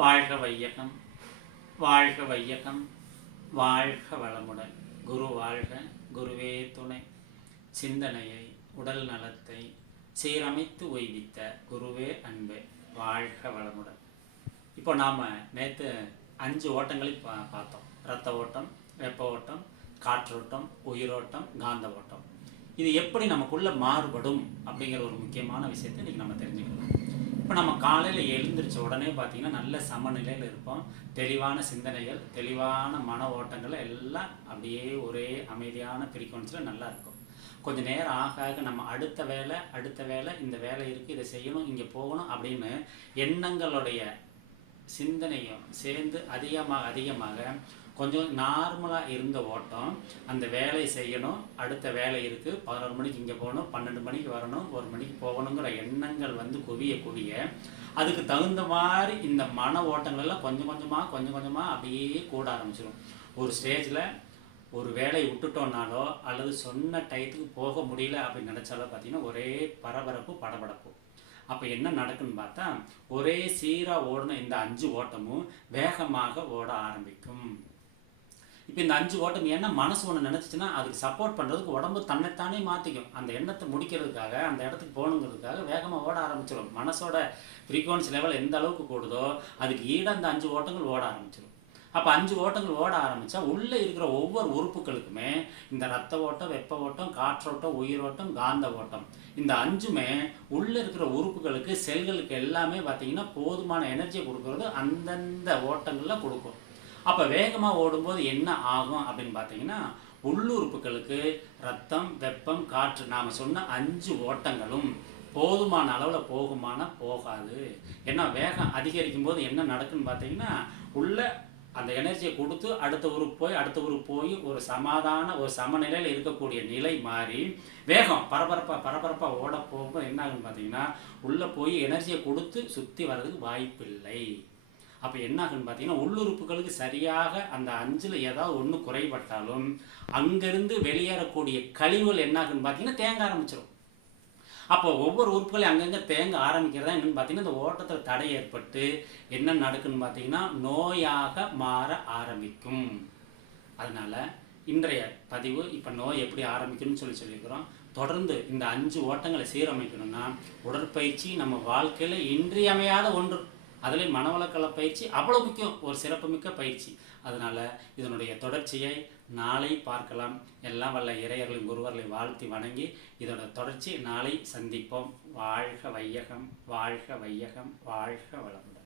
வாழ்க வையகம், வாழ்க வையகம், வாழ்க வளமுடன். குரு வாழ்க, குருவே துணை. சிந்தனையை, உடல் நலத்தை சீரமைத்து ஓய்வித்த குருவே அன்பே, வாழ்க வளமுடன். இப்போ நாம் நேற்று 5 ஓட்டங்களை பார்த்தோம். இரத்த ஓட்டம், வெப்ப ஓட்டம், காற்றோட்டம், உயிரோட்டம், காந்த ஓட்டம். இது எப்படி நமக்குள்ள மாறுபடும் அப்படிங்கிற ஒரு முக்கியமான விஷயத்தை இன்றைக்கி நம்ம தெரிஞ்சுக்கலாம். இப்போ நம்ம காலையில் எழுந்திரிச்ச உடனே பார்த்திங்கன்னா நல்ல சமநிலையில் இருப்போம். தெளிவான சிந்தனைகள், தெளிவான மன ஓட்டங்கள் எல்லாம் அப்படியே ஒரே அமைதியான ஃப்ரீக்வன்சியில் நல்லா இருக்கும். கொஞ்சம் நேரம் ஆக ஆக நம்ம அடுத்த வேலை, இந்த வேலை இருக்குது, இதை செய்யணும், இங்கே போகணும் அப்படின்னு எண்ணங்களுடைய சிந்தனையும் சேர்ந்து அதிகமாக கொஞ்சம் நார்மலாக இருந்த ஓட்டம், அந்த வேலையை செய்யணும், அடுத்த வேலை இருக்குது, 11 மணிக்கு இங்கே போகணும், 12 மணிக்கு வரணும், 1 மணிக்கு போகணுங்கிற எண்ணங்கள் குவிய அதுக்கு தகுந்த மாதிரி இந்த மன ஓட்டங்களெல்லாம் கொஞ்சம் கொஞ்சமாக அப்படியே கூட ஆரம்பிச்சிடும். ஒரு ஸ்டேஜில் ஒரு வேலையை விட்டுட்டோன்னாலோ அல்லது சொன்ன டயத்துக்கு போக முடியல அப்படின்னு நினச்சாலோ பார்த்திங்கன்னா ஒரே பரபரப்பு, படபடப்பு. அப்போ என்ன நடக்குன்னு பார்த்தா ஒரே சீராக ஓடின இந்த 5 ஓட்டமும் வேகமாக ஓட ஆரம்பிக்கும். இப்போ இந்த 5 ஓட்டம் ஏன்னா மனசு ஒன்று நினச்சிச்சுன்னா அதுக்கு சப்போர்ட் பண்ணுறதுக்கு உடம்பு தன்னைத்தானே மாற்றிக்கும். அந்த எண்ணத்தை முடிக்கிறதுக்காக, அந்த இடத்துக்கு போகணுங்கிறதுக்காக வேகமாக ஓட ஆரம்பிச்சிடும். மனசோட ஃப்ரீக்வன்சி லெவல் எந்த அளவுக்கு கூடுதோ அதுக்கு ஈடாக அந்த 5 ஓட்டங்கள் ஓட ஆரம்பிச்சிடும். அப்போ 5 ஓட்டங்கள் ஓட ஆரம்பித்தா உள்ளே இருக்கிற ஒவ்வொரு உறுப்புகளுக்குமே இந்த ரத்த ஓட்டம், வெப்ப ஓட்டம், காற்றோட்டம், உயிரோட்டம், காந்த ஓட்டம், இந்த 5மே உள்ளே இருக்கிற உறுப்புகளுக்கு, செல்களுக்கு எல்லாமே பார்த்திங்கன்னா போதுமான எனர்ஜியை கொடுக்கறது அந்தந்த ஓட்டங்களில் கொடுக்கும். அப்போ வேகமாக ஓடும்போது என்ன ஆகும் அப்படின்னு பார்த்தீங்கன்னா உள்ளுறுப்புகளுக்கு ரத்தம், வெப்பம், காற்று, நாம் சொன்ன 5 ஓட்டங்களும் போதுமான அளவில் போகாது. ஏன்னா வேகம் அதிகரிக்கும் போது என்ன நடக்குன்னு பார்த்தீங்கன்னா உள்ள அந்த எனர்ஜியை கொடுத்து அடுத்த ஊருக்கு போய் ஒரு சமநிலையில் இருக்கக்கூடிய நிலை மாறி வேகம் பரபரப்பாக ஓட போகும்போது என்ன ஆகுன்னு பார்த்தீங்கன்னா உள்ளே போய் எனர்ஜியை கொடுத்து சுற்றி வர்றதுக்கு வாய்ப்பில்லை. அப்போ என்ன ஆகுன்னு பார்த்தீங்கன்னா உள்ளுறுப்புகளுக்கு சரியாக அந்த 5ல் ஏதாவது ஒன்று குறைபட்டாலும் அங்கேருந்து வெளியேறக்கூடிய கழிவுகள் என்ன ஆகுன்னு பார்த்தீங்கன்னா தேங்க ஆரம்பிச்சிடும். அப்போ ஒவ்வொரு உறுப்புகளையும் அங்கங்கே தேங்க ஆரம்பிக்கிறதா என்னென்னு பார்த்தீங்கன்னா இந்த ஓட்டத்தில் தடை ஏற்பட்டு என்ன நடக்குன்னு பார்த்தீங்கன்னா நோயாக மாற ஆரம்பிக்கும். அதனால் இன்றைய பதிவு இப்போ நோய் எப்படி ஆரம்பிக்கணும்னு சொல்லியிருக்கிறோம். தொடர்ந்து இந்த 5 ஓட்டங்களை சீரமைக்கணும்னா உடற்பயிற்சி நம்ம வாழ்க்கையில் இன்றியமையாத ஒன்று. அதில் மனவளக்கல பயிற்சி அவ்வளோ முக்கியம், ஒரு சிறப்புமிக்க பயிற்சி. அதனால் இதனுடைய தொடர்ச்சியை நாளை பார்க்கலாம். எல்லாம் வல்ல இறையர்களின் குருவர்களை வாழ்த்தி வணங்கி இதோட தொடர்ச்சி நாளை சந்திப்போம். வாழ்க வையகம், வாழ்க வையகம், வாழ்க வளமுடன்.